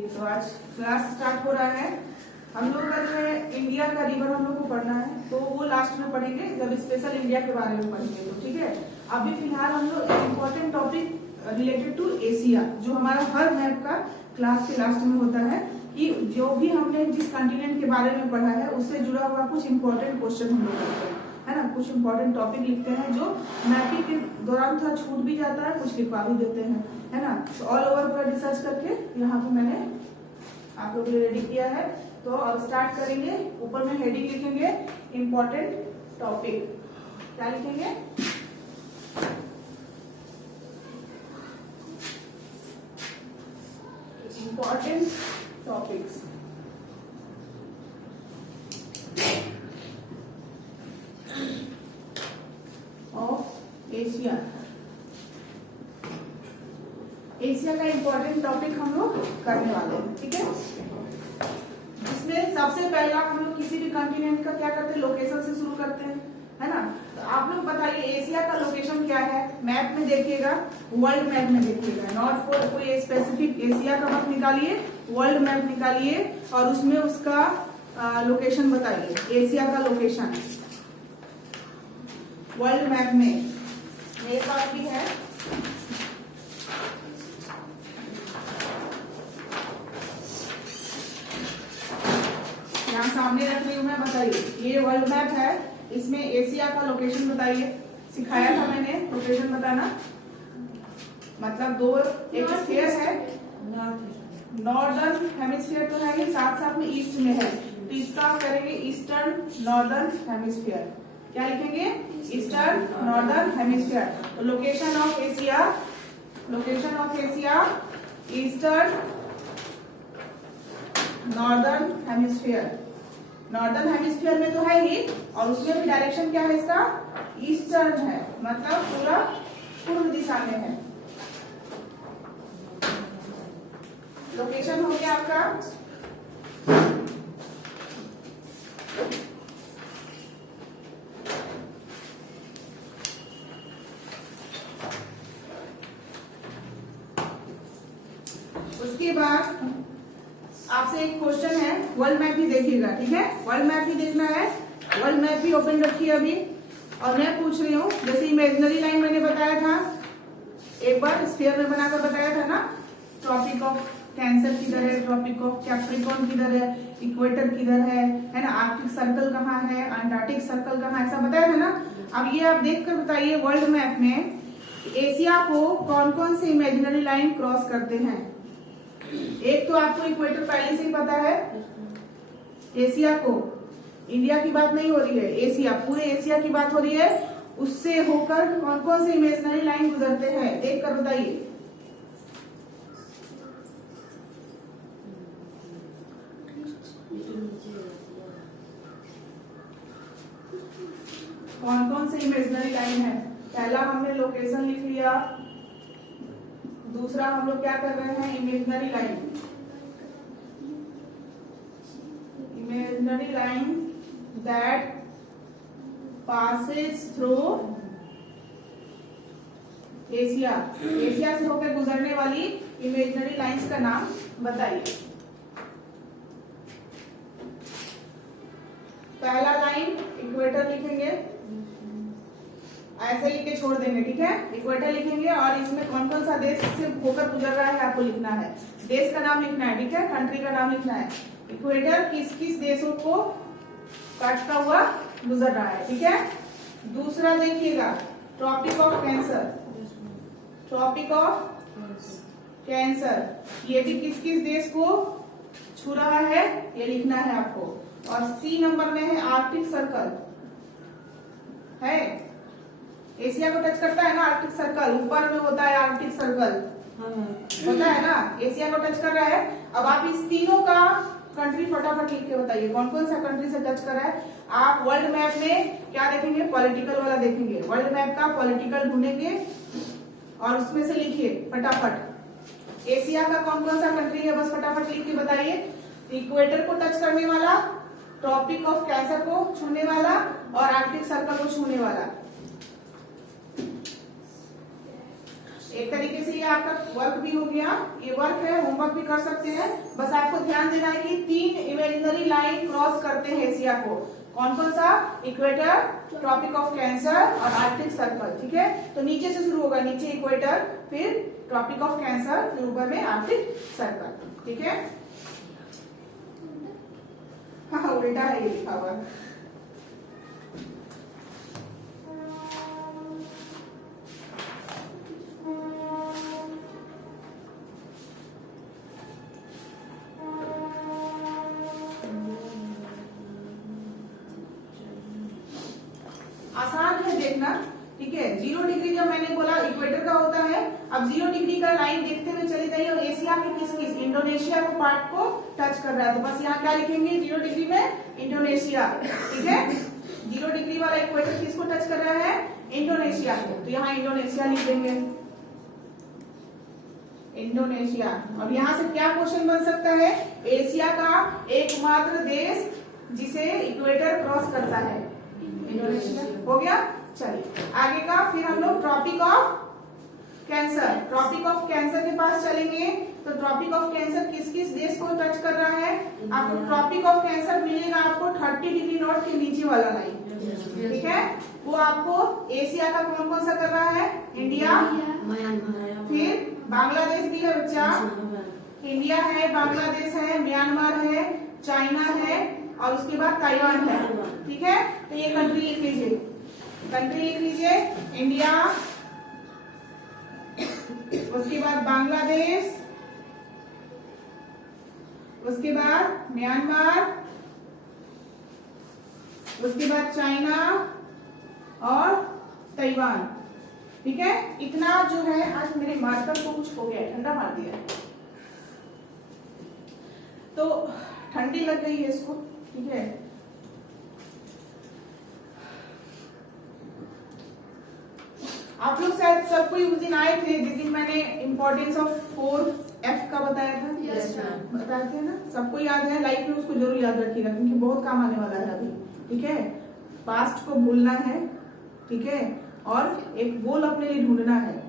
तो आज class start हो रहा है। हम लोग का जो है इंडिया का रिवर हम लोग को पढ़ना है, तो वो लास्ट में पढ़ेंगे जब स्पेशल इंडिया के बारे में पढ़ेंगे। तो ठीक है, अभी फिलहाल हम लोग एक important topic related to Asia, जो हमारा हर मैप का क्लास के लास्ट में होता है, कि जो भी हमने जिस कंटिनेंट के बारे में पढ़ा है उससे जुड़ा हुआ कुछ इम्पोर्टेंट क्वेश्चन हम लोग करते हैं, है ना। कुछ इम्पोर्टेंट टॉपिक लिखते हैं जो मैपिंग के दौरान थोड़ा छूट भी जाता है, कुछ लिखवा भी देते हैं, है ना। तो ऑल ओवर पूरा रिसर्च करके यहाँ पे मैंने आप लोग के लिए रेडी किया है। तो अब स्टार्ट करेंगे। ऊपर में हेडिंग लिखेंगे इम्पोर्टेंट टॉपिक। क्या लिखेंगे? Important topics. Of Asia. Asia का इम्पोर्टेंट टॉपिक हम लोग करने वाले हैं, ठीक है। जिसमें सबसे पहला हम लोग किसी भी कॉन्टिनेंट का क्या करते हैं, लोकेशन से शुरू करते हैं, है ना। तो आप लोग बताइए एशिया का लोकेशन क्या है। मैप में देखिएगा, वर्ल्ड मैप में देखिएगा, नॉट फॉर कोई स्पेसिफिक एशिया का मत निकालिए, वर्ल्ड मैप निकालिए और उसमें उसका लोकेशन बताइए। एशिया का लोकेशन वर्ल्ड मैप में मेरे पास भी है, यहाँ सामने रख रही हूँ मैं। बताइए, ये वर्ल्ड मैप है, इसमें एशिया का लोकेशन बताइए। सिखाया था मैंने लोकेशन बताना, मतलब दो एक स्फीयर है, नॉर्दर्न हेमिस्फीयर तो है ही, साथ साथ में ईस्ट में है, तो इसका करेंगे ईस्टर्न नॉर्दर्न हेमिस्फीयर। क्या लिखेंगे? Eastern northern hemisphere. तो location of Asia, location of Asia eastern northern hemisphere. Northern hemisphere में तो है ही, और उसमें भी डायरेक्शन क्या है इसका? ईस्टर्न है, मतलब पूरा पूर्व दिशा में है। लोकेशन हो गया आपका। उसके बाद आपसे एक क्वेश्चन है, वर्ल्ड मैप भी देखिएगा, ठीक है। वर्ल्ड मैप भी देखना है, वर्ल्ड मैप भी ओपन रखिए अभी। और मैं पूछ रही हूँ, जैसे इमेजिनरी लाइन मैंने बताया था, एक बार स्फीयर में बनाकर बताया था ना, ट्रॉपिक ऑफ कैंसर किधर है, ट्रॉपिक ऑफ कैप्रिकॉर्न किधर है, इक्वेटर किधर है ना, आर्कटिक सर्कल कहाँ है, अंटार्कटिक सर्कल कहाँ है, ऐसा बताया था ना। अब ये आप देख कर बताइए वर्ल्ड मैप में एशिया को कौन कौन से इमेजिनरी लाइन क्रॉस करते हैं। एक तो आपको इक्वेटर पहले से ही पता है, एशिया को, इंडिया की बात नहीं हो रही है, एशिया, पूरे एशिया की बात हो रही है। उससे होकर कौन कौन से इमेजिनरी लाइन गुजरते हैं, देख कर बताइए। कौन कौन से इमेजिनरी लाइन है? पहला हमने लोकेशन लिख लिया, दूसरा हम लोग क्या कर रहे हैं, imaginary line. Imaginary line that passes through Asia. Asia से होकर गुजरने वाली इमेजिनरी लाइंस का नाम बताइए। पहला लाइन इक्वेटर लिखेंगे, ऐसे लिख के छोड़ देंगे, ठीक है। इक्वेटर लिखेंगे और इसमें कौन कौन सा देश से होकर गुजर रहा है आपको लिखना है, देश का नाम लिखना है, ठीक है, कंट्री का नाम लिखना है। इक्वेटर किस किस देशों को काटता हुआ गुजर रहा है, ठीक है। दूसरा देखिएगा, tropic of cancer, tropic of cancer, ये भी किस किस देश को छू रहा है ये लिखना है आपको। और सी नंबर में है आर्कटिक सर्कल, है, एशिया को टच करता है ना आर्कटिक सर्कल, ऊपर में होता है आर्कटिक सर्कल, होता है ना, एशिया को टच कर रहा है। अब आप इस तीनों का कंट्री फटाफट लिख के बताइए कौन कौन सा कंट्री से टच कर रहा है। आप वर्ल्ड मैप में क्या देखेंगे, पॉलिटिकल वाला देखेंगे, वर्ल्ड मैप का पॉलिटिकल ढूंढेंगे और उसमें से लिखिए फटाफट एशिया का कौन कौन सा कंट्री है, बस फटाफट लिख के बताइए। इक्वेटर को टच करने वाला, ट्रॉपिक ऑफ कैंसर को छूने वाला और आर्कटिक सर्कल को छूने वाला। एक तरीके से ये आपका वर्क भी हो गया, ये वर्क है, होमवर्क भी कर सकते हैं। बस आपको ध्यान देना है कि 3 इमेजिनरी लाइन क्रॉस करते हैं एशिया को। कौन कौन सा? इक्वेटर, ट्रॉपिक ऑफ कैंसर और आर्कटिक सर्कल। ठीक है, तो नीचे से शुरू होगा, नीचे इक्वेटर, फिर ट्रॉपिक ऑफ कैंसर, फिर ऊपर में आर्कटिक सर्कल। ठीक है, हाँ उल्टा है ये लिखा हुआ। आसान है देखना। ठीक है, 0 डिग्री जब मैंने बोला इक्वेटर का होता है, अब 0 डिग्री का लाइन देखते हुए चले जाइए और एशिया के किस इंडोनेशिया को पार्ट को टच कर रहा है, तो बस यहाँ क्या लिखेंगे? 0 डिग्री में इंडोनेशिया। ठीक है, 0 डिग्री वाला इक्वेटर किसको टच कर रहा है? इंडोनेशिया को, तो यहाँ इंडोनेशिया लिख देंगे, इंडोनेशिया। अब यहाँ से क्या क्वेश्चन बन सकता है? एशिया का एकमात्र देश जिसे इक्वेटर क्रॉस करता है, इंडोनेशिया। हो गया, चलिए आगे का। फिर हम लोग tropic of cancer, tropic of cancer के पास चलेंगे। तो ट्रॉपिक ऑफ कैंसर किस किस देश को टच कर रहा है? आपको ट्रॉपिक ऑफ कैंसर मिलेगा आपको 30 डिग्री नॉर्थ के नीचे वाला लाइन। ठीक है, वो आपको एशिया का कौन कौन सा कर रहा है? इंडिया, फिर बांग्लादेश भी है बच्चा, इंडिया है, बांग्लादेश है, म्यांमार है, चाइना है और उसके बाद ताइवान है। ठीक है, तो ये कंट्री लिख लीजिए, कंट्री लिख लीजिए, इंडिया, उसके बाद बांग्लादेश, उसके बाद म्यांमार, उसके बाद चाइना और ताइवान। ठीक है, इतना जो है, आज मेरे मार्कर को कुछ हो गया, ठंडा मार दिया है तो ठंडी लग गई है इसको। ठीक है, आप लोग शायद सब कोई उस दिन आए थे जिस दिन मैंने इम्पोर्टेंस ऑफ 4F का बताया था। Yes, बताए थे ना, सबको याद है? लाइफ में उसको जरूर याद रखिएगा क्योंकि बहुत काम आने वाला है अभी। ठीक है, पास्ट को भूलना है, ठीक है, और एक गोल अपने लिए ढूंढना है,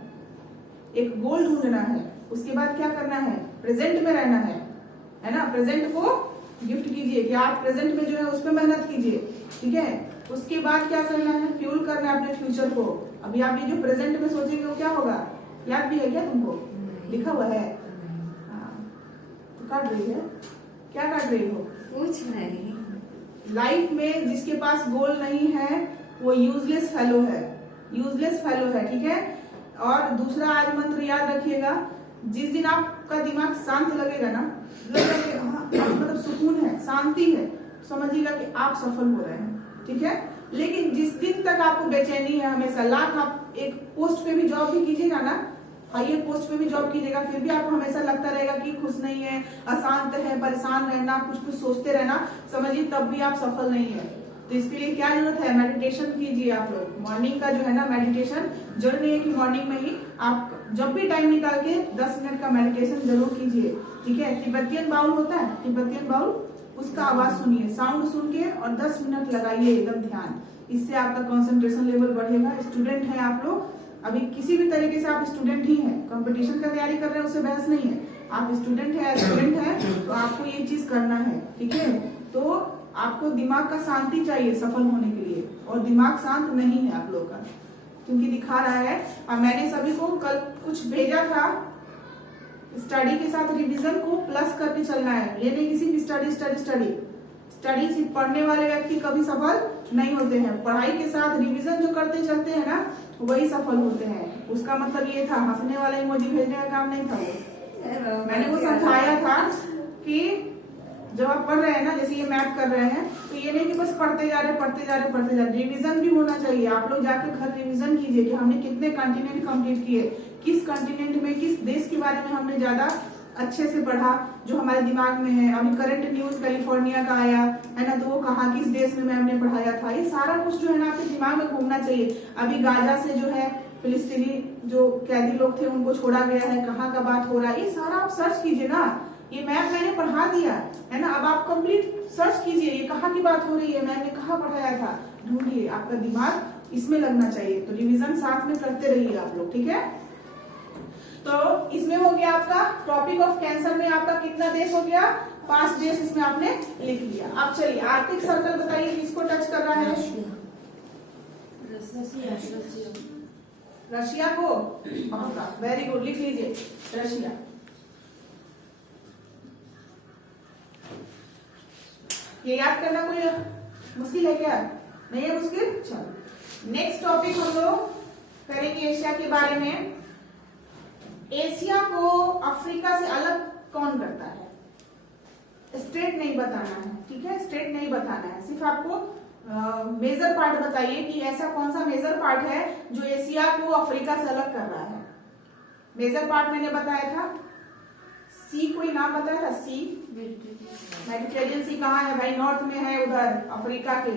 एक गोल ढूंढना है। उसके बाद क्या करना है? प्रेजेंट में रहना है ना, प्रेजेंट को गिफ्ट कीजिए कि आप प्रेजेंट में जो है उस पर मेहनत कीजिए। ठीक है, उसके बाद क्या करना है? फ्यूल करना है अपने फ्यूचर को। अभी आप ये जो प्रेजेंट में सोचेंगे वो क्या होगा? याद भी है क्या तुमको? लिखा हुआ है? हाँ, तो काट रही है, क्या काट रही हो? कुछ नहीं। लाइफ में जिसके पास गोल नहीं है वो यूजलेस फेलो है, यूजलेस फेलो है। ठीक है, और दूसरा आज मंत्र याद रखिएगा, जिस दिन आपका दिमाग शांत लगेगा ना, लगेगा हाँ, मतलब सुकून है, शांति है, समझिएगा कि आप सफल हो रहे हैं। ठीक है, लेकिन जिस दिन तक आपको बेचैनी है, हमेशा लाख आप एक पोस्ट पे भी जॉब भी कीजिएगा ना, हाईएस्ट पोस्ट पे भी जॉब कीजिएगा, फिर भी आपको हमेशा लगता रहेगा कि खुश नहीं है, अशांत है, परेशान रहना, कुछ कुछ सोचते रहना, समझिए तब भी आप सफल नहीं है। तो इसके लिए क्या जरूरत है? मेडिटेशन कीजिए आप लोग। मॉर्निंग का जो है ना मेडिटेशन, जरूरी नहीं है कि मॉर्निंग में ही, आप जब भी टाइम निकाल के 10 मिनट का मेडिटेशन जरूर कीजिए। ठीक है, तिब्बतियन बाउल होता है, तिब्बतियन बाउल, उसका आवाज सुनिए, साउंड सुन के और 10 मिनट लगाइए एकदम ध्यान। इससे आपका कंसंट्रेशन लेवल बढ़ेगा। स्टूडेंट है आप लोग, अभी किसी भी तरीके से आप स्टूडेंट ही हैं, कंपटीशन का तैयारी कर रहे हैं उससे बहस नहीं है, आप स्टूडेंट है, स्टूडेंट है तो आपको ये चीज करना है। ठीक है, तो आपको दिमाग का शांति चाहिए सफल होने के लिए, और दिमाग शांत नहीं है आप लोग का, क्योंकि दिखा रहा है। और मैंने सभी को कल कुछ भेजा था, स्टडी के साथ रिवीजन को प्लस करके चलना है। ये नहीं किसी स्टडी स्टडी स्टडी स्टडी सिर्फ पढ़ने वाले व्यक्ति कभी सफल नहीं होते हैं, पढ़ाई के साथ रिवीजन जो करते चलते हैं ना वही सफल होते हैं। उसका मतलब ये था, हंसने वाला इमोजी भेजने का काम नहीं था वो। मैंने वो समझाया था कि जब आप पढ़ रहे हैं ना, जैसे ये मैप कर रहे हैं, तो ये नहीं कि बस पढ़ते जा रहे पढ़ते जा रहे पढ़ते जा रहे, रिवीजन भी होना चाहिए। आप लोग जाके घर रिवीजन कीजिए कि हमने कितने कॉन्टिनेंट कंप्लीट किए, किस कॉन्टिनेंट में किस देश के बारे में हमने ज्यादा अच्छे से पढ़ा, जो हमारे दिमाग में है। अभी करंट न्यूज कैलिफोर्निया का आया है ना, तो वो कहा किस देश में मैम ने पढ़ाया था। ये सारा कुछ जो है ना आपके दिमाग में घूमना चाहिए। अभी गाजा से जो है फिलिस्तीनी जो कैदी लोग थे उनको छोड़ा गया है, कहाँ का बात हो रहा है, ये सारा आप सर्च कीजिए ना। ये मैप मैंने पढ़ा दिया है ना, अब आप कंप्लीट सर्च कीजिए ये कहाँ की बात हो रही है, मैंने कहाँ पढ़ाया था, ढूंढिए। आपका दिमाग इसमें लगना चाहिए, तो रिवीजन साथ में करते रहिए आप लोग। ठीक है, तो इसमें हो गया आपका टॉपिक ऑफ कैंसर में आपका कितना देश हो गया, 5 देश इसमें आपने लिख लिया। अब चलिए आर्कटिक सर्कल बताइए किसको टच कर रहा है, रशिया को, वेरी गुड, लिख लीजिए रशिया। ये याद करना कोई मुश्किल है क्या, नहीं है मुश्किल। चलो नेक्स्ट टॉपिक हम लोग करेंगे एशिया के बारे में। एशिया को अफ्रीका से अलग कौन करता है, स्टेट नहीं बताना है, ठीक है, स्टेट नहीं बताना है, सिर्फ आपको मेजर पार्ट बताइए कि ऐसा कौन सा मेजर पार्ट है जो एशिया को अफ्रीका से अलग कर रहा है। मेजर पार्ट मैंने बताया था, सी कोई नाम बताया था, सी मेडिटेरियन सी कहाँ है भाई, नॉर्थ में है उधर अफ्रीका के।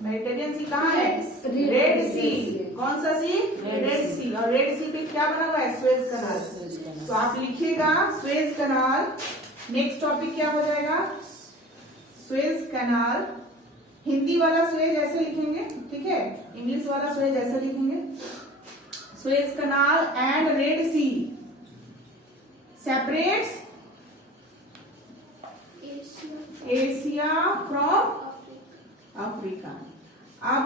मेडिटेरियन सी कहाँ है, रेड सी, कौन सा सी, रेड सी, और रेड सी पे क्या बना हुआ है, सुएज कनाल। तो आप लिखिएगा सुएज कनाल। नेक्स्ट टॉपिक क्या हो जाएगा, सुएज कनाल। हिंदी वाला सुएज ऐसे लिखेंगे, ठीक है, इंग्लिश वाला सुएज ऐसे लिखेंगे, Suez Canal and Red Sea separates Asia from Africa. अब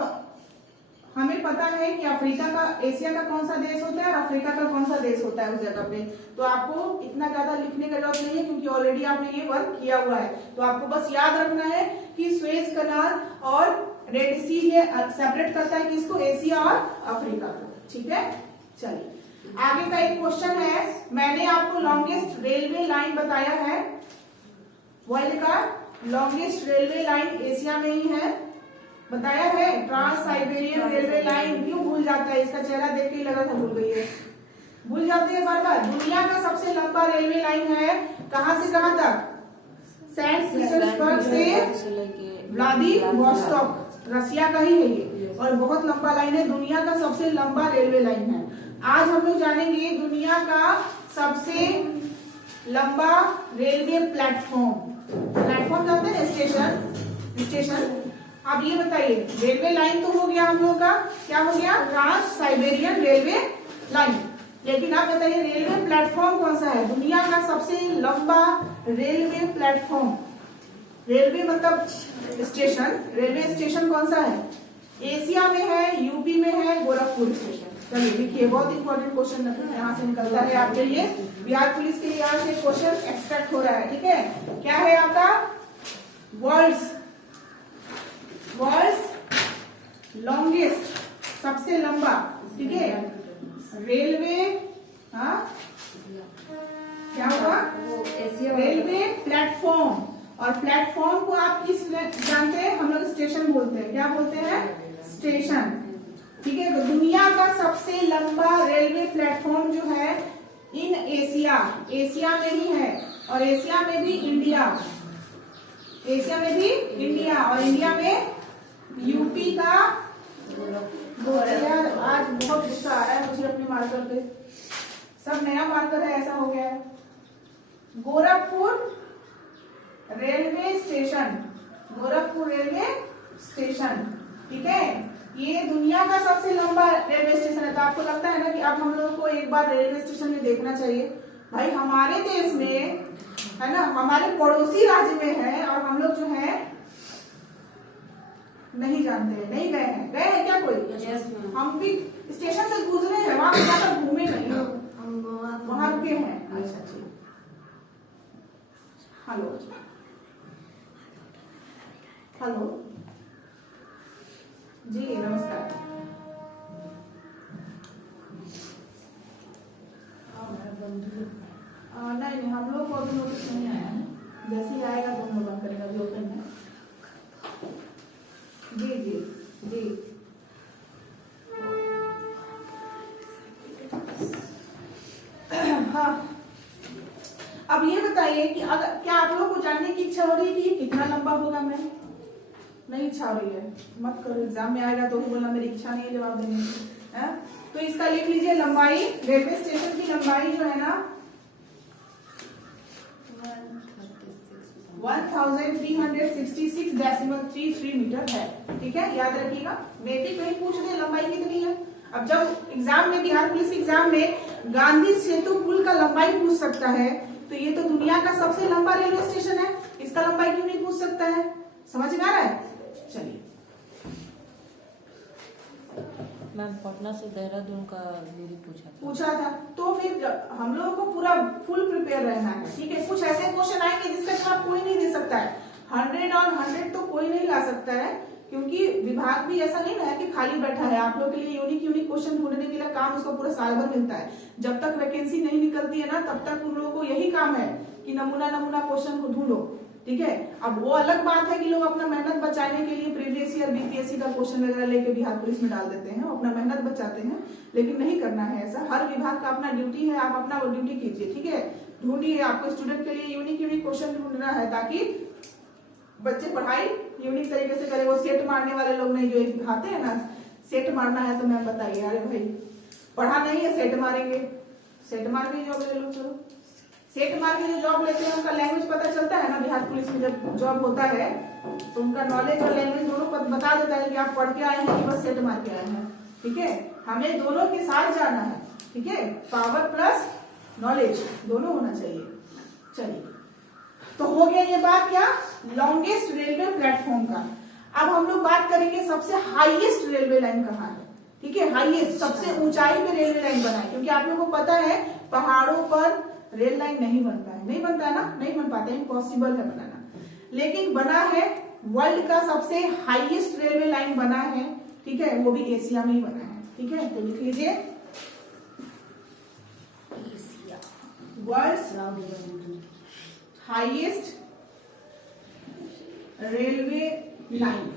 हमें पता है कि अफ्रीका का, एशिया का कौन सा देश होता है और अफ्रीका का कौन सा देश होता है उस जगह पे, तो आपको इतना ज्यादा लिखने का जरूरत नहीं है क्योंकि ऑलरेडी आपने ये वर्क किया हुआ है। तो आपको बस याद रखना है कि सुएज कनाल और रेड सी ये सेपरेट करता है किसको, एशिया और अफ्रीका को, ठीक है। चलिए आगे का एक क्वेश्चन है, मैंने आपको लॉन्गेस्ट रेलवे लाइन बताया है, वर्ल्ड का लॉन्गेस्ट रेलवे लाइन एशिया में ही है, बताया है, ट्रांस साइबेरियन रेलवे लाइन। क्यों भूल जाता है, इसका चेहरा देख के ही लगा था भूल गई है, भूल जाते हैं बार बार। दुनिया का सबसे लंबा रेलवे लाइन है, कहां से कहां तक, सेंट पीटर्सबर्ग से व्लादिवोस्टॉक, रशिया का ही है ये, और बहुत लंबा लाइन है, दुनिया का सबसे लंबा रेलवे लाइन है। आज हम लोग जानेंगे दुनिया का सबसे लंबा रेलवे प्लेटफॉर्म। प्लेटफॉर्म जानते हैं, स्टेशन। अब ये बताइए, रेलवे लाइन तो हो गया हम लोग का, क्या हो गया, ट्रांस साइबेरियन रेलवे लाइन, लेकिन आप बताइए रेलवे प्लेटफॉर्म कौन सा है, दुनिया का सबसे लंबा रेलवे प्लेटफॉर्म। रेलवे मतलब स्टेशन, रेलवे स्टेशन कौन सा है, एशिया में है, यूपी में है, गोरखपुर स्टेशन। चलिए देखिए, बहुत इंपॉर्टेंट क्वेश्चन यहाँ से निकलता है आपके लिए, बिहार पुलिस के लिए यहाँ से क्वेश्चन एक्सपेक्ट हो रहा है, ठीक है। क्या है आपका, वर्ल्ड्स लॉन्गेस्ट, सबसे लंबा, ठीक है, रेलवे, हाँ क्या होगा, रेलवे प्लेटफॉर्म। और प्लेटफॉर्म को आप किस जानते हैं, हम लोग स्टेशन बोलते हैं, क्या बोलते हैं, स्टेशन, ठीक है। तो दुनिया का सबसे लंबा रेलवे प्लेटफॉर्म जो है इन एशिया, एशिया में ही है, और एशिया में भी इंडिया, एशिया में भी इंडिया, और इंडिया में यूपी का, यार आज बहुत गुस्सा आ रहा है मुझे अपने मार्कर पे, सब नया मार्कर है, ऐसा हो गया है, Gorakhpur railway station, Gorakhpur railway station, ठीक है। ये दुनिया का सबसे लंबा रेलवे स्टेशन है। तो आपको लगता है ना कि अब हम लोगों को एक बार रेलवे स्टेशन में देखना चाहिए, भाई हमारे देश में है ना, हमारे पड़ोसी राज्य में है, और हम लोग जो है नहीं जानते हैं, नहीं गए हैं क्या कोई? yes, हम भी स्टेशन से गुजरे हैं, वहां जाकर घूमे नहीं, वहां रुके हैं। अच्छा ठीक, हेलो हेलो जी नमस्कार। नहीं हम लोग को अभी नोटिस नहीं आया है, जैसे ही आएगा तो हम लोग बंद करेंगे, अभी ओपन है। जी जी जी हाँ, अब ये बताइए कि अगर क्या आप लोगों को जानने की इच्छा हो रही है कि ये कितना लंबा होगा? मैं नहीं इच्छा हो रही है, मत करो, एग्जाम में आएगा तो बोलना मेरी इच्छा नहीं है जवाब देने की, है? तो इसका लिख लीजिए लंबाई, रेलवे स्टेशन की लंबाई जो है ना 1366.33 मीटर है, ठीक है, याद रखिएगा। मे भी कहीं पूछ दे लंबाई कितनी है। अब जब एग्जाम में, बिहार पुलिस एग्जाम में गांधी सेतु पुल का लंबाई पूछ सकता है, तो ये तो दुनिया का सबसे लंबा रेलवे स्टेशन है, इसका लंबाई क्यों नहीं पूछ सकता है? समझ में आ रहा है? चलिए, मैम पटना से देहरादून का दूरी पूछा था तो फिर हम लोगों को पूरा फुल प्रिपेयर रहना है, ठीक है। कुछ ऐसे क्वेश्चन आएंगे जिसका जवाब कोई नहीं दे सकता है, 100 और 100 तो कोई नहीं ला सकता है, क्योंकि विभाग भी ऐसा नहीं ना है कि खाली बैठा है। आप लोग के लिए यूनिक क्वेश्चन ढूंढने के लिए काम उसका पूरा साल भर मिलता है। जब तक वैकेंसी नहीं निकलती है ना, तब तक उन लोगों को यही काम है कि नमूना क्वेश्चन को ढूंढो, ठीक है। अब वो अलग बात है कि लोग अपना मेहनत बचाने के लिए प्रीवियस ईयर बीपीएससी का क्वेश्चन वगैरह लेके बिहार पुलिस में डाल देते हैं, अपना मेहनत बचाते हैं, लेकिन नहीं करना है ऐसा। हर विभाग का अपना ड्यूटी है, आप अपना वो ड्यूटी कीजिए, ठीक है। ढूंढिए, आपको स्टूडेंट के लिए यूनिक क्वेश्चन ढूंढना है ताकि बच्चे पढ़ाई यूनिक तरीके से करे। वो सेट मारने वाले लोग नहीं, जो आते हैं ना, सेट मारना है तो मैम बताइए, अरे भाई पढ़ा नहीं है सेट मारेंगे, सेट मार के जॉब ले लो। चलो, सेट मार के जो जॉब लेते हैं उनका लैंग्वेज पता चलता है ना, बिहार पुलिस में जब जॉब होता है तो उनका नॉलेज और लैंग्वेज दोनों बता देता है कि आप पढ़ के आए हैं कि बस सेट मार के आए हैं, ठीक है। हमें दोनों के साथ जाना है, ठीक है, पावर प्लस नॉलेज दोनों होना चाहिए। चलिए, तो हो गया ये बात क्या, लॉन्गेस्ट रेलवे प्लेटफॉर्म का। अब हम लोग बात करेंगे सबसे हाईएस्ट रेलवे लाइन कहाँ है, ठीक है। हाईएस्ट, सबसे ऊंचाई पे रेलवे लाइन बना है, क्योंकि आप लोगों को पता है पहाड़ों पर रेल लाइन नहीं बनता है, नहीं बनता है ना, नहीं बन पाता है, इम्पॉसिबल है बनाना। लेकिन बना है, वर्ल्ड का सबसे हाईएस्ट रेलवे लाइन बना है, ठीक है, वो भी एशिया में ही बना है, ठीक है। तो लिख लीजिए, वर्ल्ड हाईएस्ट रेलवे लाइन,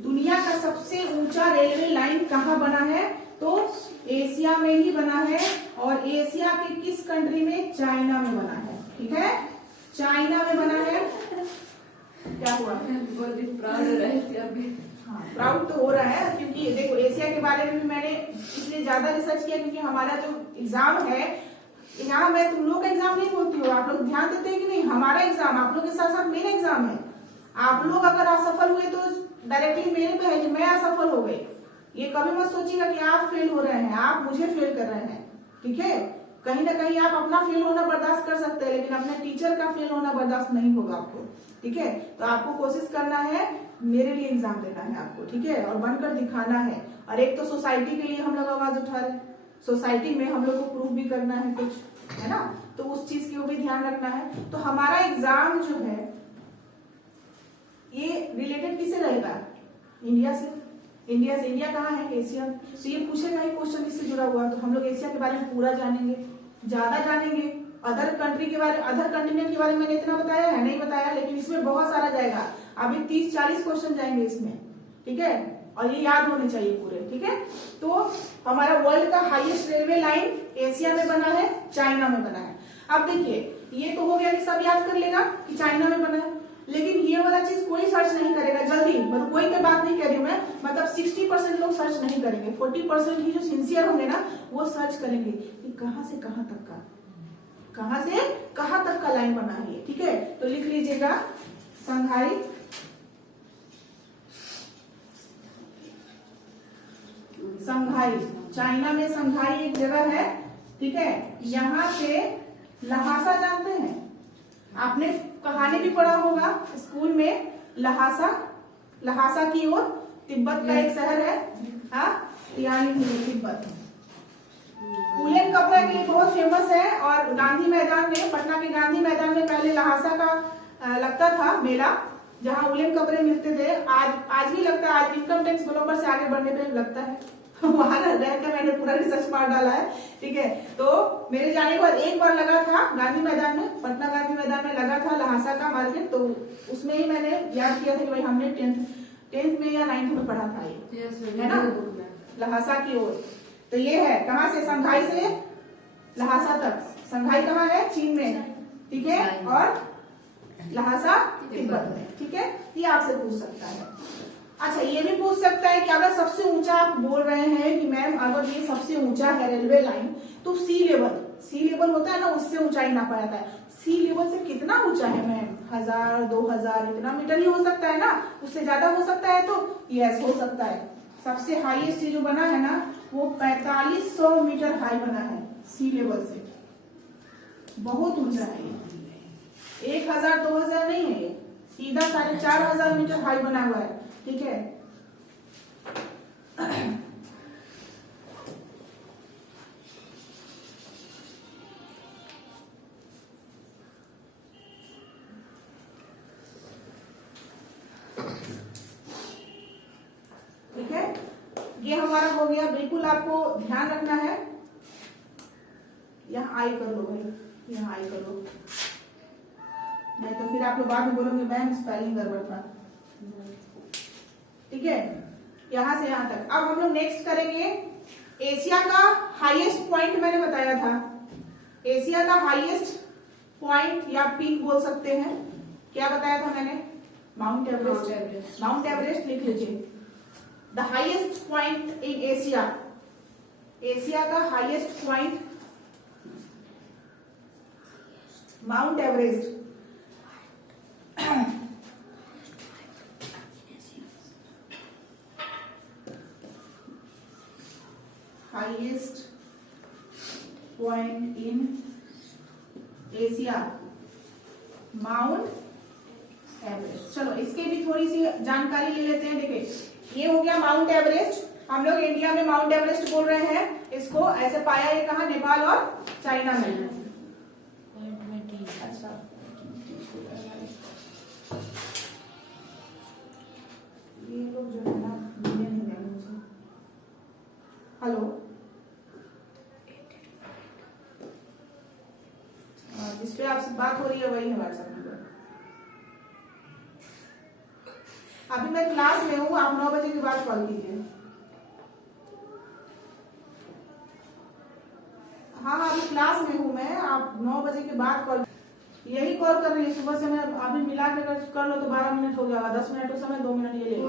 दुनिया का सबसे ऊंचा रेलवे लाइन कहाँ बना है? तो एशिया में ही बना है, और एशिया के किस कंट्री में? चाइना में बना है, ठीक है, चाइना में बना है। क्या हुआ? प्राउड तो हो रहा है, क्योंकि देखो एशिया के बारे में भी मैंने इसलिए ज्यादा रिसर्च किया क्योंकि हमारा जो एग्जाम है, यहाँ मैं तुम लोग का एग्जाम नहीं बोलती हूँ, आप लोग ध्यान देते हैं कि नहीं, हमारा एग्जाम आप लोग के साथ साथ मेरा एग्जाम है। आप लोग अगर असफल हुए तो डायरेक्टली मेरे पे है कि मैं असफल हो गई। ये कभी मत सोचिएगा कि आप फेल हो रहे हैं, आप मुझे फेल कर रहे हैं, ठीक है। कहीं ना कहीं आप अपना फेल होना बर्दाश्त कर सकते हैं, लेकिन अपने टीचर का फेल होना बर्दाश्त नहीं होगा आपको, ठीक है। तो आपको कोशिश करना है, मेरे लिए एग्जाम देना है आपको, ठीक है, और बनकर दिखाना है। और एक तो सोसाइटी के लिए हम लोग आवाज उठा रहे हैं, सोसाइटी में हम लोग को प्रूफ भी करना है कुछ, है ना, तो उस चीज की भी ध्यान रखना है। तो हमारा एग्जाम जो है ये रिलेटेड किससे रहेगा? इंडिया से। इंडिया कहाँ है? एशिया। तो ये पूछेगा ही क्वेश्चन इससे जुड़ा हुआ, तो हम लोग एशिया के बारे में पूरा जानेंगे, ज्यादा जानेंगे। अदर कंट्री के बारे, अदर कंटिनेंट के बारे में मैंने इतना बताया है, नहीं बताया, लेकिन इसमें बहुत सारा जाएगा। अभी 30-40 क्वेश्चन जाएंगे इसमें, ठीक है, और ये याद होने चाहिए पूरे, ठीक है। तो हमारा वर्ल्ड का हाईएस्ट रेलवे लाइन एशिया में बना है, चाइना में बना है। अब देखिए, ये तो हो गया कि सब याद कर लेगा कि चाइना में बना है, लेकिन ये वाला चीज कोई सर्च नहीं करेगा जल्दी, मतलब कोई की बात नहीं कर रही हूँ मैं, मतलब 60% लोग सर्च नहीं करेंगे, 40% ही जो सिंसियर होंगे ना वो सर्च करेंगे कि कहाँ से कहाँ तक का, कहाँ से कहाँ तक का लाइन बना है, ठीक है। तो लिख लीजिएगा संघाई चाइना में संघाई एक जगह है, ठीक है। यहाँ से लहासा जानते हैं, आपने कहानी भी पढ़ा होगा स्कूल में, लहासा की ओर तिब्बत का एक शहर है, यानी तिब्बत। उलेन कपड़ा के लिए बहुत फेमस है, और गांधी मैदान में, पटना के गांधी मैदान में पहले लहासा का लगता था मेला, जहाँ उलेन कपड़े मिलते थे। आज भी लगता है, आज इनकम टैक्स बराबर से आगे बढ़ने पे लगता है। वहां रहकर मैंने पूरा रिसर्च मार डाला है, ठीक है। तो मेरे जाने के बाद एक बार लगा था गांधी मैदान में, पटना गांधी मैदान में लगा था लहासा का मार्केट, तो उसमें ही मैंने याद किया था कि भाई हमने 10th में या 9th में पढ़ा था ये, है ना, लहासा की ओर। तो ये है कहाँ से? संघाई से लहासा तक। संघाई कहाँ है? चीन में, ठीक है, और लहासा तिब्बत में, ठीक है। ये आपसे पूछ सकता है। अच्छा, ये भी पूछ सकता है कि अगर सबसे ऊंचा आप बोल रहे हैं कि मैम अगर ये सबसे ऊंचा है रेलवे लाइन, तो सी लेवल होता है ना, उससे ऊंचाई नापा जाता है। सी लेवल से कितना ऊंचा है मैम? 1000-2000 इतना मीटर ही हो सकता है ना, उससे ज्यादा हो सकता है? तो यस, हो सकता है। सबसे हाईएस्ट जो बना है ना वो 4500 मीटर हाई बना है, सी लेवल से बहुत ऊंचा है ये। 1000-2000 नहीं है ये, सीधा 4500 मीटर हाई बना हुआ है। ठीक है, ठीक है, ये हमारा हो गया। बिल्कुल आपको ध्यान रखना है। यहाँ आई कर लो भाई, यहाँ आई कर लो, नहीं तो फिर आप लोग बाद में बोलोगे मैम स्पेलिंग गड़बड़ था। ठीक है, यहां से यहां तक। अब हम लोग नेक्स्ट करेंगे एशिया का हाईएस्ट पॉइंट। मैंने बताया था एशिया का हाईएस्ट पॉइंट या पीक बोल सकते हैं। क्या बताया था मैंने? Mount Everest. माउंट एवरेस्ट लिख लीजिए। The highest point in Asia, Asia का highest point Mount Everest. Highest point in Asia Mount Everest. चलो इसके भी थोड़ी सी जानकारी ले लेते हैं। देखिए ये हो गया माउंट एवरेस्ट। हम लोग इंडिया में माउंट एवरेस्ट बोल रहे हैं इसको। ऐसे पाया ये कहाँ? नेपाल और चाइना में। अच्छा, ये लोग जो है ना मिलने नहीं देंगे मुझे। हेलो, जिसपे आपसे बात हो रही है वही है व्हाट्सएप नंबर। अभी मैं क्लास में हूँ, आप 9 बजे के बाद कॉल कीजिए। हाँ, अभी क्लास में हूँ मैं, आप 9 बजे के बाद कॉल। यही कॉल कर रही है सुबह से। मैं अभी मिला के कर लो तो 12 मिनट हो गया। 10 मिनट उस समय, 2 मिनट ये ले लो।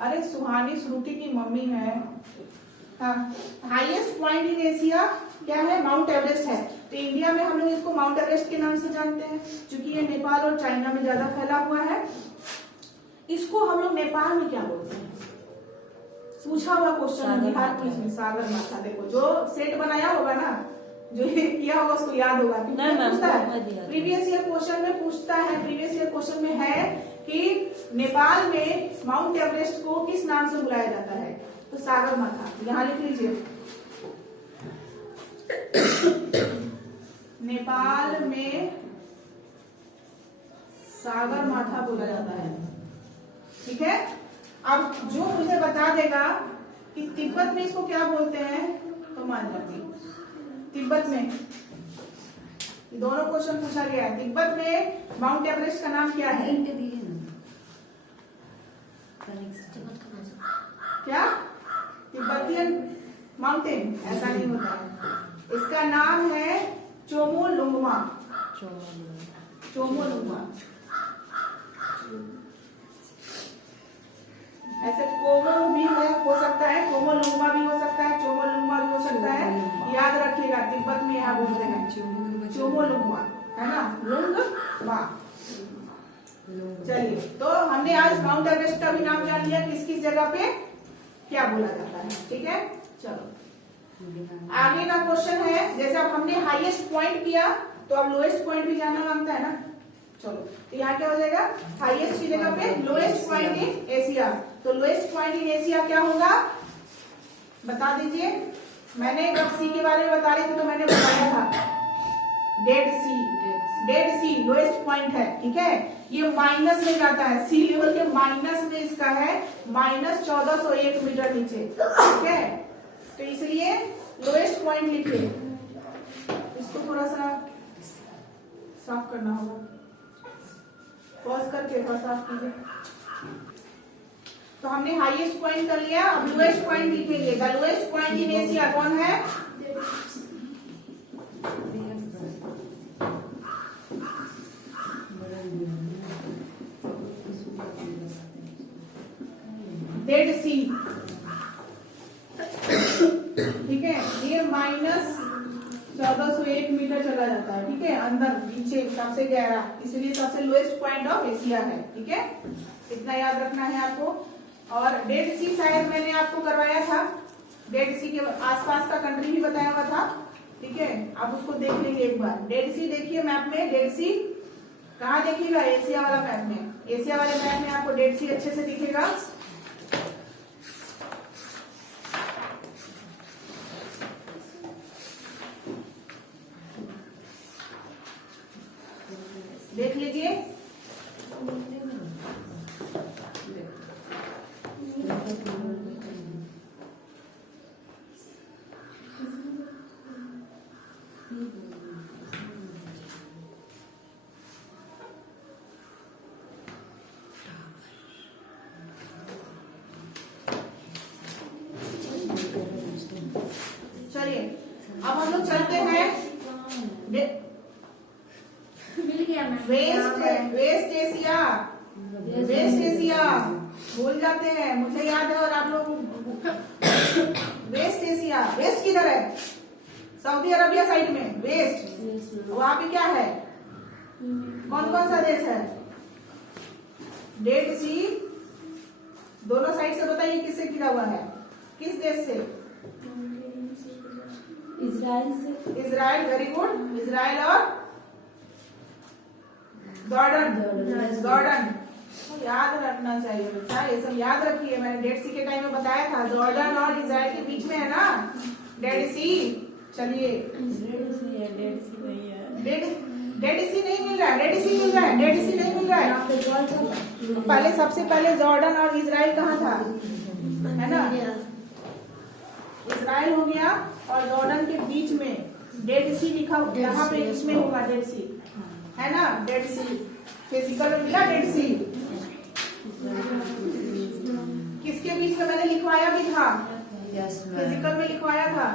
अरे सुहानी श्रुति की मम्मी है। हाँ, हाईएस्ट पॉइंट इन एशिया क्या है? माउंट एवरेस्ट है। तो इंडिया में हम लोग इसको माउंट एवरेस्ट के नाम से जानते हैं, क्योंकि ये नेपाल और चाइना में ज्यादा फैला हुआ है। इसको हम लोग नेपाल में क्या बोलते हैं? पूछा हुआ क्वेश्चन है बिहार पुलिस में। सागर माथा। देखो जो सेट बनाया होगा ना, जो ये किया होगा उसको याद होगा। प्रीवियस ईयर क्वेश्चन में पूछता है, प्रीवियस ईयर क्वेश्चन में है कि नेपाल में माउंट एवरेस्ट को किस नाम से बुलाया जाता है? तो सागर माथा। यहाँ लिख लीजिए, नेपाल में सागर माथा बोला जाता है। ठीक है, अब जो मुझे बता देगा कि तिब्बत में इसको क्या बोलते हैं तो मान जाती। तिब्बत में दोनों क्वेश्चन पूछा गया है। तिब्बत में माउंट एवरेस्ट का नाम क्या है? क्या? Tibetan mountain? ऐसा नहीं होता है। इसका नाम है चोमोलुंगमा। चोमोलुंगमा। ऐसे कोमो भी हो सकता है, कोमोलुंगमा भी हो सकता है, चोमोलुंगमा भी हो सकता है। याद रखिएगा, तिब्बत में यहाँ बोलते हैं चोमोलुंगमा, है ना? लुंगमा। चलिए, तो हमने आज माउंट एवरेस्ट का भी नाम जान लिया, किस किस जगह पे क्या बोला जाता है। ठीक है, चलो आगे का क्वेश्चन है। जैसे अब हमने हाईएस्ट पॉइंट किया तो अब लोएस्ट पॉइंट भी जानना मांगता है ना। चलो, तो यहाँ क्या हो जाएगा? हाईएस्ट की जगह पे लोएस्ट पॉइंट इन एशिया। तो लोएस्ट पॉइंट इन एशिया क्या होगा? बता दीजिए। मैंने जब सी के बारे में बता रही थी तो मैंने बताया था डेड सी। डेड सी लोएस्ट पॉइंट है। ठीक है, ये माइनस में जाता है, सी लेवल के माइनस में इसका है, -1401 मीटर नीचे। ठीक है, तो इसलिए लोएस्ट पॉइंट लिखिए। इसको थोड़ा सा साफ करना होगा, पॉज करके थोड़ा साफ कीजिए। तो हमने हाईएस्ट पॉइंट कर लिया, अब लोएस्ट पॉइंट लिखेंगे। The lowest point in Asia कौन है? डेड सी। ठीक है, ये -1401 मीटर चला जाता है। ठीक है, अंदर नीचे सबसे गहरा, इसलिए सबसे लोएस्ट पॉइंट ऑफ एशिया है। ठीक है, इतना याद रखना है आपको। और डेड सी शायद मैंने आपको करवाया था, डेड सी के आसपास का कंट्री भी बताया हुआ था। ठीक है, आप उसको देख लेंगे एक बार। डेड सी देखिए मैप में, डेड सी कहाँ देखिएगा? एशिया वाला मैप में। एशिया वाले मैप में आपको डेड सी अच्छे से दिखेगा। देख लीजिए। चलिए अब हम लोग चलते हैं मिल गया मैं। Waste Asia. वेस्ट एशिया भूल जाते हैं, मुझे याद है और आप लोग। वेस्ट एशिया, वेस्ट किधर है? सऊदी अरबिया साइड में वेस्ट। वहां पे क्या है? कौन कौन सा देश है? डेड सी दोनों साइड से बताइए किससे घिरा हुआ है? किस देश से? इजराइल से। Israel, very good. इजराइल और जॉर्डन। जॉर्डन याद रखना चाहिए बच्चा, ये सब याद रखिए। मैंने डेड सी के टाइम में बताया था, जॉर्डन और इजराइल के बीच में है ना डेड सी। चलिए डेड सी नहीं मिल रहा है, डेड सी मिल रहा है, डेड सी नहीं मिल रहा है। पहले सबसे पहले जॉर्डन और इजराइल कहाँ था? है ना, इजराइल हो गया और जॉर्डन के बीच में डेड सी लिखा, यहाँ पे इसमें होगा डेड सी, है ना। डेड सी फिजिकल में मिला डेड सी। किसके बीच में मैंने लिखवाया भी था? फिजिकल में लिखवाया था।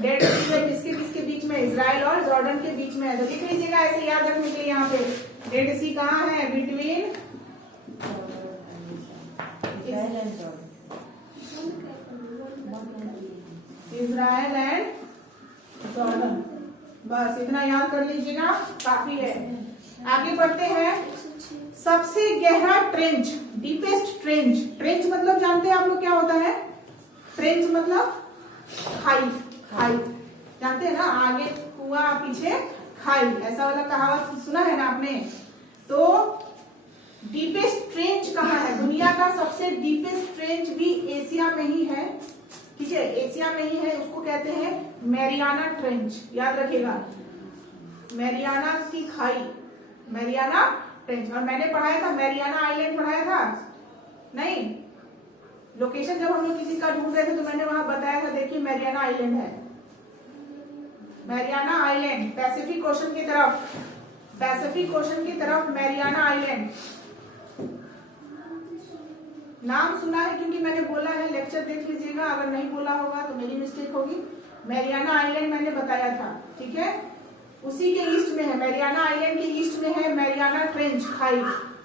डेड सी है किसके किसके बीच में? इजराइल और जॉर्डन के बीच में है। तो लिख लीजिएगा ऐसे याद रखने के लिए। यहाँ पे डेड सी कहाँ है? Between Israel and Jordan. बस इतना याद कर लीजिएगा, काफी है। आगे बढ़ते हैं। सबसे गहरा ट्रेंच, डीपेस्ट ट्रेंच। ट्रेंच मतलब जानते हैं आप लोग क्या होता है? ट्रेंच मतलब खाई। खाई जानते हैं ना, आगे कुआं पीछे खाई, ऐसा वाला कहावत सुना है ना आपने। तो डीपेस्ट ट्रेंच कहाँ है? दुनिया का सबसे डीपेस्ट ट्रेंच भी एशिया में ही है। ठीक है, एशिया में ही है। उसको कहते हैं मैरियाना ट्रेंच। याद रखिएगा, मैरियाना की खाई, मैरियाना ट्रेंच। और मैंने पढ़ाया था मैरियाना आइलैंड, पढ़ाया था नहीं? लोकेशन जब हम लोग किसी का ढूंढ रहे थे तो मैंने वहां बताया था, देखिए मैरियाना आइलैंड है। मैरियाना आइलैंड पैसिफिक ओशन की तरफ, पैसिफिक ओशन की तरफ मैरियाना आइलैंड। नाम सुना है क्योंकि मैंने बोला है, लेक्चर देख लीजिएगा, अगर नहीं बोला होगा तो मेरी मिस्टेक होगी। मैरियाना आइलैंड मैंने बताया था, ठीक है। उसी के ईस्ट में है, मैरियाना आइलैंड के ईस्ट में है मैरियाना ट्रेंच, खाई,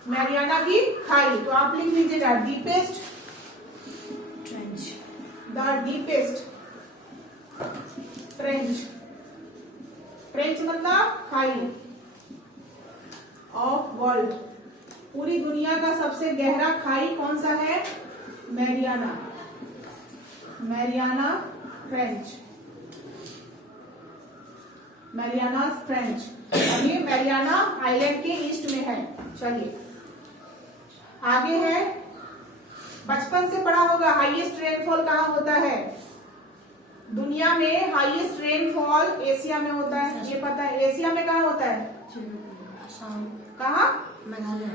मैरियाना की खाई। तो आप लिख लीजिएगा deepest trench, the deepest trench. Trench मतलब खाई ऑफ वर्ल्ड। पूरी दुनिया का सबसे गहरा खाई कौन सा है? Mariana, Mariana trench, Mariana trench. और ये मैरियाना आइलैंड के ईस्ट में है। चलिए आगे है, बचपन से पढ़ा होगा हाईएस्ट रेनफॉल कहाँ होता है? दुनिया में हाईएस्ट रेनफॉल एशिया में होता है, ये पता है। एशिया में कहाँ होता है? कहाँ? मेघालय,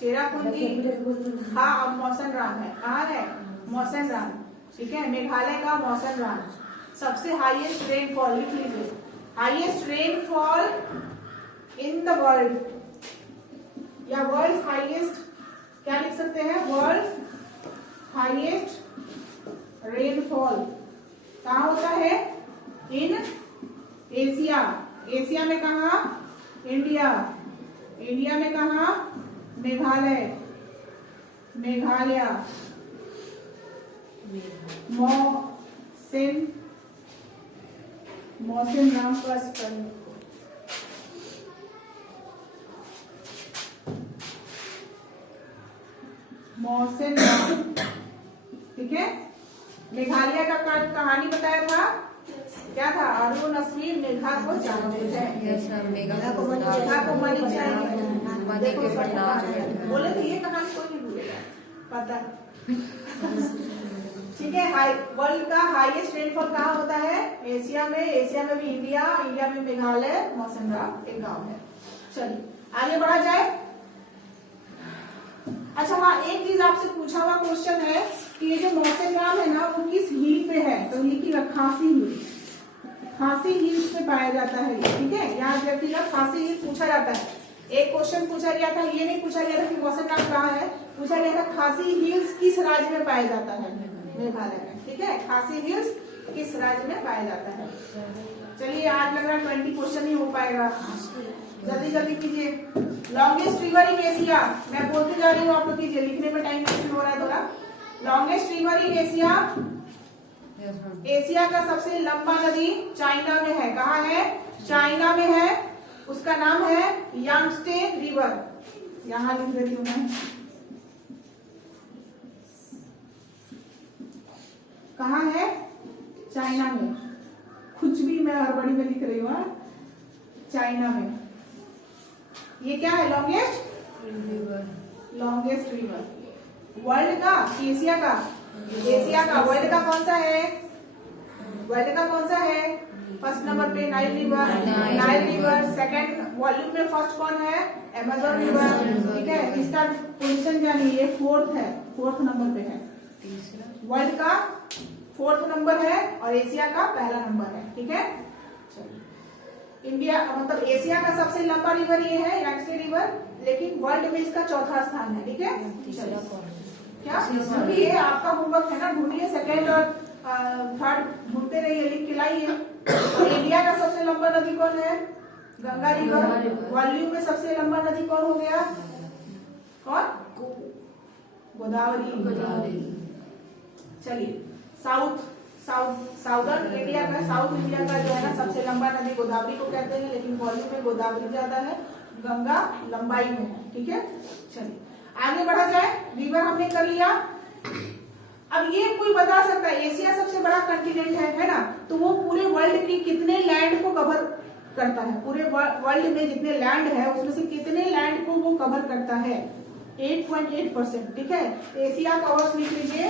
चेरापूंजी, हाँ, अब मौसनराम है। कहाँ है? मौसनराम, ठीक है, मेघालय का मौसनराम। सबसे हाईएस्ट रेनफॉल लिख लीजिए, highest rainfall in the world, या वर्ल्ड हाईएस्ट, क्या लिख सकते हैं? वर्ल्ड हाईएस्ट रेनफॉल कहाँ होता है? इन एशिया। एशिया में कहा? इंडिया। इंडिया में कहा? मेघालय, मेघालय। मौसनराम का स्पेलिंग, मौसनराम, ठीक है। मेघालय का कहानी बताया था, क्या था, अरुण अश्विन मेघा को जानते हैं। यस मैम, मेघा मेघा को को मनी बता- मेघा को मनी चाहिए। मनी देखो के सब नाम पता है। बोले थे ये कहानी कोई नहीं भूलेगा, पता है। ठीक है। वर्ल्ड का हाईएस्ट रेनफॉल कहाँ होता है, एशिया में। एशिया में भी इंडिया, इंडिया में मेघालय, मौसमराम एक गांव है। चलिए आगे बढ़ा जाए। अच्छा हाँ, एक चीज आपसे पूछा हुआ क्वेश्चन है कि ये जो मौसमराम है ना वो किस हिल पे है, तो लिखिएगा खासी हिल। खासी हिल्स पे पाया जाता है ये, ठीक है। यहाँ रखिएगा, खासी हिल पूछा जाता है। एक क्वेश्चन पूछा गया था, ये नहीं पूछा गया था कि मौसमराम कहाँ है, पूछा गया था खासी हिल्स किस राज्य में पाया जाता है, मेघालय में। ठीक है, खासी हिल्स किस राज्य में पाया जाता है। चलिए आज लग रहा है 20 क्वेश्चन ही हो पाएगा, जल्दी जल्दी कीजिए। लॉन्गेस्ट रिवर इन एशिया, मैं बोलते जा रही हूँ आप लोग कीजिए, लिखने में टाइम वेस्ट हो रहा है थोड़ा। Longest river in Asia, yes ma'am, Asia का सबसे लंबा नदी चाइना में है। कहाँ है, चाइना में है। उसका नाम है यांगत्से रिवर। यहां लिख देती हूँ मैं, कहाँ है, चाइना में। कुछ भी मैं हड़बड़ी में लिख रही हूँ, चाइना में। ये क्या है, लॉन्गेस्ट रिवर वर्ल्ड का, एशिया का, एशिया का। वर्ल्ड का कौन सा है, वर्ल्ड का कौन सा है, फर्स्ट नंबर पे Nile river, Nile river. Second volume में फर्स्ट कौन है, अमेज़न रिवर। ठीक है, इसका पोजीशन जानिए, ये फोर्थ है, फोर्थ नंबर पे है। वर्ल्ड का फोर्थ नंबर है और एशिया का पहला नंबर है। ठीक है, इंडिया मतलब एशिया का सबसे लंबा रिवर ये है यांगत्से रिवर, लेकिन वर्ल्ड में इसका चौथा स्थान है। ठीक है, तीसरा कौन है? क्या ढूंढिए, आपका होमवर्क है ना, ढूंढिए। सेकेंड और थर्ड ढूंढते रहिए, लिख के लाइए। और इंडिया का सबसे लंबा नदी कौन है, गंगा रिवर। वॉल्यूम में सबसे लंबा नदी कौन हो गया, कौन, गोदावरी। चलिए साउदर्न इंडिया का, साउथ इंडिया का जो है ना सबसे लंबा नदी गोदावरी को कहते हैं, लेकिन वॉल्यूम में गोदावरी ज्यादा है, गंगा लंबाई में है। ठीक है, चलिए आगे बढ़ा जाए। रिवर हमने कर लिया। अब ये कोई बता सकता है, एशिया सबसे बड़ा कंटिनेंट है ना, तो वो पूरे वर्ल्ड की कितने लैंड को कवर करता है, पूरे वर्ल्ड में जितने लैंड है उसमें से कितने लैंड को वो कवर करता है, 8.8%। ठीक है, एशिया कवर्स लिख लीजिए,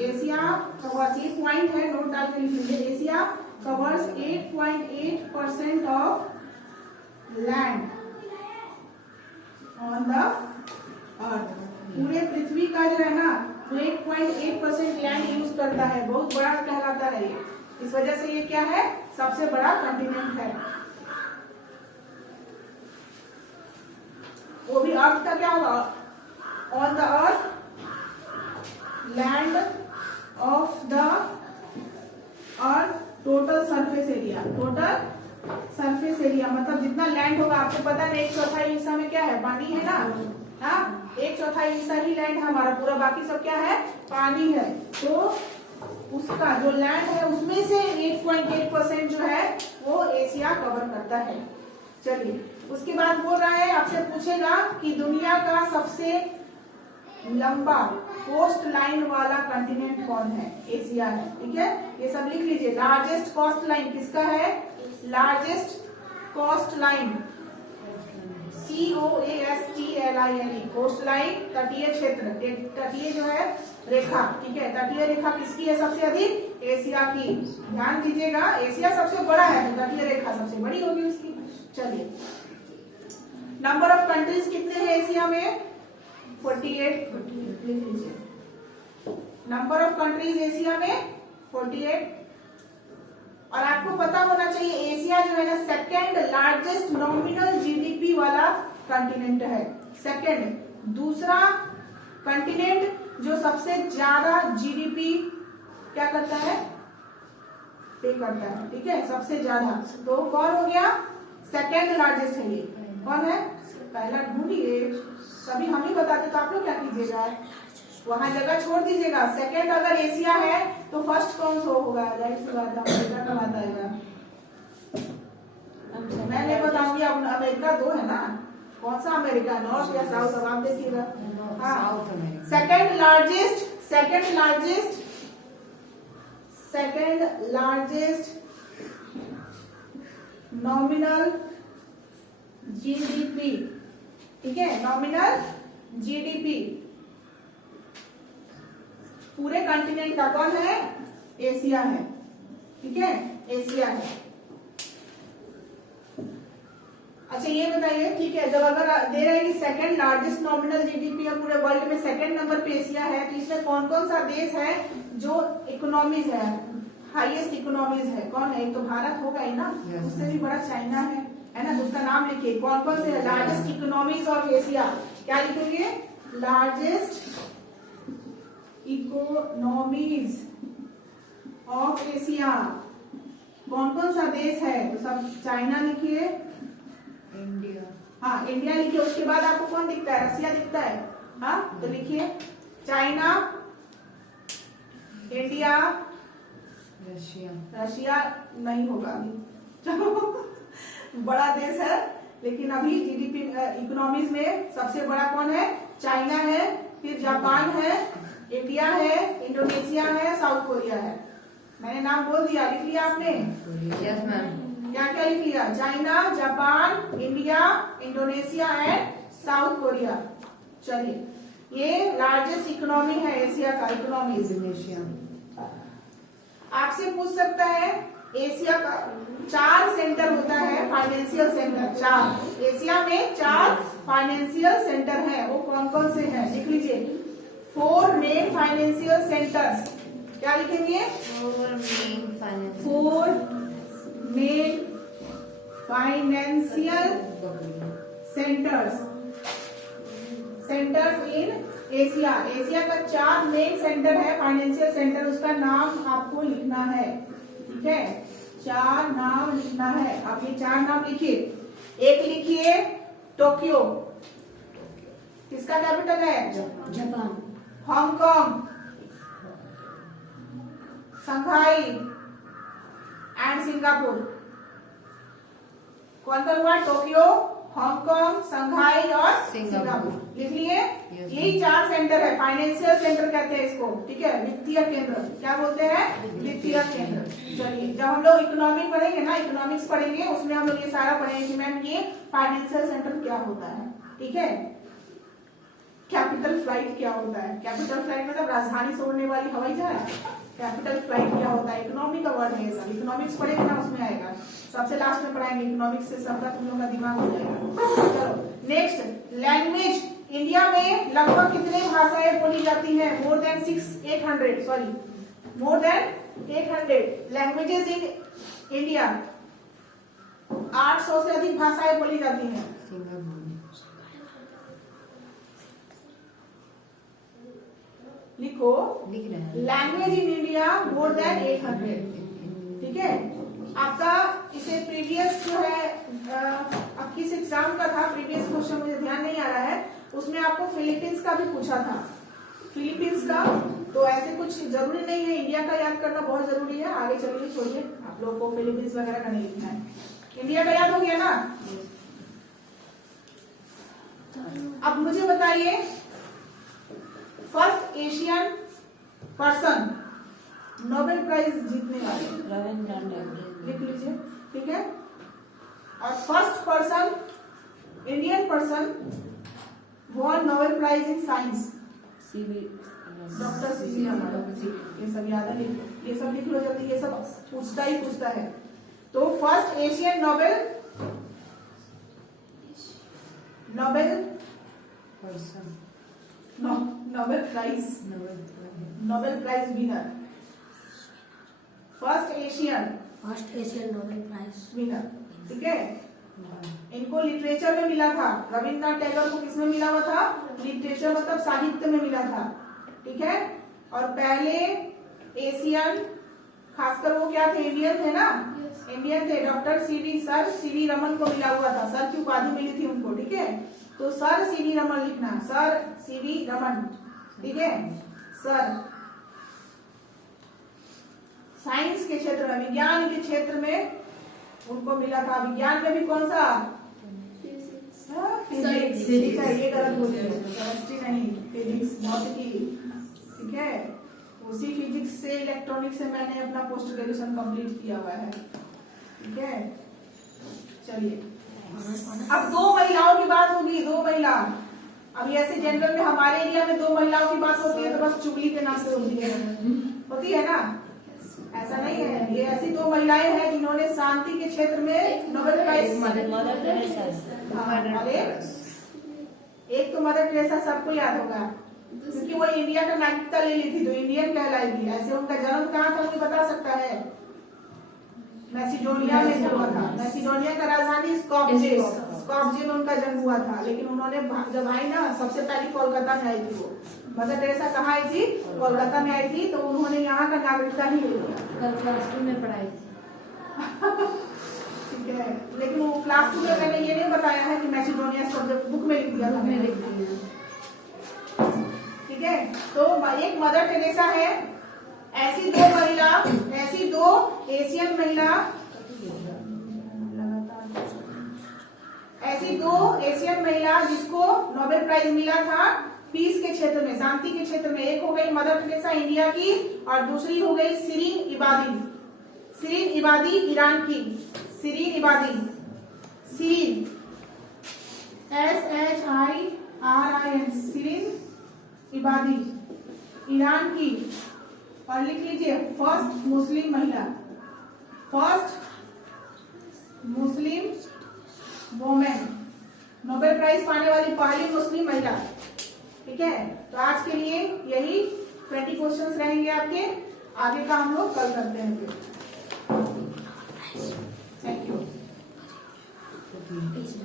एशिया कवर्स, ये पॉइंट है, नोट डाल के लिख लीजिए। Asia covers 8.8% of land on the earth. पूरे पृथ्वी का जो है ना 8.8% लैंड यूज करता है, बहुत बड़ा कहलाता है ये। इस वजह से ये क्या है, सबसे बड़ा कंटिनेंट है। वो भी अर्थ का क्या होगा, on the earth, land of the earth, total surface area. Total surface area मतलब जितना लैंड होगा, आपको पता है 1/4 हिस्सा में क्या है, पानी है ना। हाँ, 1/4 हिस्सा ही लैंड है हमारा, पूरा बाकी सब क्या है, पानी है। तो उसका जो लैंड है उसमें से 8.8% जो है वो एशिया कवर करता है। चलिए उसके बाद बोल रहा है, आपसे पूछेगा कि दुनिया का सबसे लंबा कोस्ट लाइन वाला कंटिनेंट कौन है, एशिया है। ठीक है, ये सब लिख लीजिए। लार्जेस्ट कोस्ट लाइन किसका है, largest coast line, COASTLINE, coast line, तटीय क्षेत्र, तटीय जो है रेखा। ठीक है, तटीय रेखा किसकी है सबसे अधिक, एशिया की। ध्यान दीजिएगा, एशिया सबसे बड़ा है तो तटीय रेखा सबसे बड़ी होगी उसकी। चलिए, नंबर ऑफ कंट्रीज कितने हैं एशिया में, 48 लिख लीजिए। नंबर ऑफ कंट्रीज एशिया में 48। और आपको पता होना चाहिए एशिया जो है ना सेकेंड लार्जेस्ट नॉमिनल जीडीपी वाला कंटिनेंट है, सेकेंड। दूसरा कंटिनेंट जो सबसे ज्यादा जीडीपी क्या करता है, पे करता है। ठीक है, सबसे ज्यादा, तो कौन हो गया, सेकेंड लार्जेस्ट है ये। कौन है, पहला ढूंढिए, सभी हम ही बताते तो आप लोग क्या कीजिएगा, वहां जगह छोड़ दीजिएगा। सेकेंड अगर एशिया है तो फर्स्ट कौन सा होगा, जाहिर सी बात है अमेरिका का बात आएगा। मैं नहीं बताऊंगी, अब अमेरिका 2 है ना, कौन सा अमेरिका, नॉर्थ या साउथ, अब आप देखिएगा। हाँ, second largest second largest nominal GDP, ठीक है, नॉमिनल जीडीपी पूरे कॉन्टिनेंट का कौन है? एशिया है, ठीक है, एशिया है। अच्छा ये बताइए, ठीक है, जब अगर दे रहे हैं कि सेकंड लार्जेस्ट नॉमिनल जीडीपी है पूरे वर्ल्ड में, सेकंड नंबर पे एशिया है, तो इसमें कौन कौन सा देश है जो इकोनॉमीज है, हाईएस्ट इकोनॉमीज है? कौन है? एक तो भारत होगा ही ना, उससे भी बड़ा चाइना है ना, तो उसका नाम लिखिए, कौन कौन से है लार्जेस्ट इकोनॉमीज ऑफ एशिया? क्या लिखेंगे? लार्जेस्ट इकोनॉमीज ऑफ एशिया कौन कौन सा देश है? तो सब चाइना लिखिए, इंडिया, हाँ इंडिया लिखिए। उसके बाद आपको कौन दिखता है? रसिया दिखता है, हाँ, तो लिखिए चाइना, इंडिया, रशिया। रशिया नहीं होगा अभी, चलो बड़ा देश है, लेकिन अभी जीडीपी इकोनॉमीज में सबसे बड़ा कौन है? चाइना है, फिर जापान है, इंडिया है, इंडोनेशिया है, साउथ कोरिया है। मैंने नाम बोल दिया, लिख लिया आपने? Yes ma'am. क्या क्या लिख लिया? China, Japan, India, Indonesia and south Korea. चलिए, ये लार्जेस्ट इकोनॉमी है एशिया का, इकोनॉमी इंडोनेशिया। आपसे पूछ सकता है एशिया का 4 सेंटर होता है, फाइनेंशियल सेंटर 4, एशिया में 4 फाइनेंशियल सेंटर है, वो कौन कौन से हैं? लिख लीजिए, 4 मेन फाइनेंशियल सेंटर्स। क्या लिखेंगे? 4 मेन फाइनेंशियल सेंटर्स इन एशिया। एशिया का 4 मेन सेंटर है, फाइनेंशियल सेंटर, उसका नाम आपको लिखना है, ठीक है, 4 नाम लिखना है। आप ये 4 नाम लिखिए। एक लिखिए टोक्यो, किसका कैपिटल है? Japan, Hong Kong, Shanghai and Singapore. कौन कौन हुआ? टोक्यो, हांगकांग, शंघाई और सिंगापुर। लिख लिए? यही 4 सेंटर है, फाइनेंशियल सेंटर कहते हैं इसको, ठीक है, वित्तीय केंद्र। क्या बोलते हैं? वित्तीय केंद्र। चलिए, जब हम लोग इकोनॉमिक पढ़ेंगे ना, इकोनॉमिक्स पढ़ेंगे, उसमें हम लोग ये सारा पढ़ेंगे कि मैम ये फाइनेंशियल सेंटर क्या होता है, ठीक है, कैपिटल फ्लाइट क्या होता है, कैपिटल फ्लाइट मतलब राजधानी से उड़ने वाली हवाई जहाज, कैपिटल फ्लाइट क्या होता है, इकोनॉमी का वर्ड है ये सब, इकोनॉमिक्स पढ़ेंगे ना उसमें आएगा, सबसे लास्ट में पढ़ाएंगे, इकोनॉमिक्स से सबका तुम लोग का दिमाग हो जाएगा। चलो नेक्स्ट, लैंग्वेज। इंडिया में लगभग कितने भाषाएं बोली जाती हैं? More than 800 languages in India. 800 से अधिक भाषाएं बोली जाती हैं। लिखो, लिख रहे हैं। Language in India more than 800, ठीक है। आपका इसे प्रीवियस जो है अब किस एग्जाम का था, प्रीवियस क्वेश्चन मुझे ध्यान नहीं आ रहा है, उसमें आपको फिलीपींस का भी पूछा था, फिलीपींस का, तो ऐसे कुछ जरूरी नहीं है, इंडिया का याद करना बहुत जरूरी है। आगे चलिए, छोड़िए, आप लोगों को फिलीपींस वगैरह का नहीं लिखना है, इंडिया का याद हो गया ना। अब मुझे बताइए, first Asian person Nobel prize जीतने वाले, रविंद्रनाथ टैगोर। लिख लीजिए, ठीक है। और first person, Indian person won Nobel prize in science, C V doctor C V Raman. ये सब याद है, ये सब लिख लो जल्दी, ये सब पूछता ही पूछता है। तो first Asian Nobel person Nobel prize winner, first Asian Nobel prize winner, ठीक है। इनको लिटरेचर में मिला था, रविन्द्रनाथ टैगोर को किसमें मिला हुआ था? लिटरेचर मतलब साहित्य में मिला था, ठीक है। और पहले एशियन, खासकर वो क्या थे? इंडियन थे ना, इंडियन थे, डॉक्टर सर सीवी रमन को मिला हुआ था, सर की उपाधि मिली थी उनको, ठीक है। तो सर सीवी रमन लिखना, सर सीवी रमन, ठीक है, सर। साइंस के क्षेत्र में, विज्ञान के क्षेत्र में उनको मिला था। विज्ञान में भी कौन सा? फिजिक्स, ठीक है, ये गलत बोल रही है, केमिस्ट्री नहीं, फिजिक्स, भौतिकी, ठीक है, उसी फिजिक्स से इलेक्ट्रॉनिक्स से मैंने अपना पोस्ट ग्रेजुएशन कंप्लीट किया हुआ है। ठीक है, चलिए अब 2 महिलाओं की बात होगी। 2 महिला, अभी ऐसे जनरल में हमारे एरिया में 2 महिलाओं की बात होती है तो बस चुगली के नाम से होती है ना, ऐसा नहीं है। ये ऐसी 2 महिलाएं हैं जिन्होंने शांति के क्षेत्र में नोबेल प्राइज, मदर टेरेसा। एक तो मदर टेरेसा सबको याद होगा क्योंकि वो इंडिया का नागरिकता ले ली थी तो इंडियन कहलाएगी। ऐसे उनका जन्म कहाँ था कोई बता सकता है? मैसिडोनिया में हुआ था। मैसिडोनिया का राजधानी स्कॉपजे में उनका जन्म हुआ था, लेकिन उन्होंने जब आई ना सबसे पहले कोलकाता में आई थी। वो मदर टेरेसा कहाँ आई थी? कोलकाता में आई थी, तो उन्होंने यहाँ का नागरिकता ही ले लिया। कल क्लास 2 में पढ़ाई थी। ठीक है, लेकिन वो क्लास 2 में मैंने ये नहीं बताया है कि मैसिडोनिया शब्द बुक में लिख दिया था। ठीक है, तो एक मदर टेरेसा है। ऐसी 2 महिला, ऐसी 2 एशियन महिला, ऐसी 2 एशियन महिला जिसको नोबेल प्राइज मिला था पीस के क्षेत्र में, शांति के क्षेत्र में। एक हो गई मदर टेरेसा इंडिया की और दूसरी हो गई Shirin Ebadi. Shirin Ebadi Iran की। Shirin Ebadi, Shirin SHIRIN, Shirin Ebadi Iran की। और लिख लीजिए फर्स्ट मुस्लिम महिला, first Muslim women, Nobel prize पाने वाली पहली मुस्लिम महिला। ठीक है, तो आज के लिए यही 20 क्वेश्चंस रहेंगे आपके। आगे का हम लोग कल करते हैं फिर। Thank you.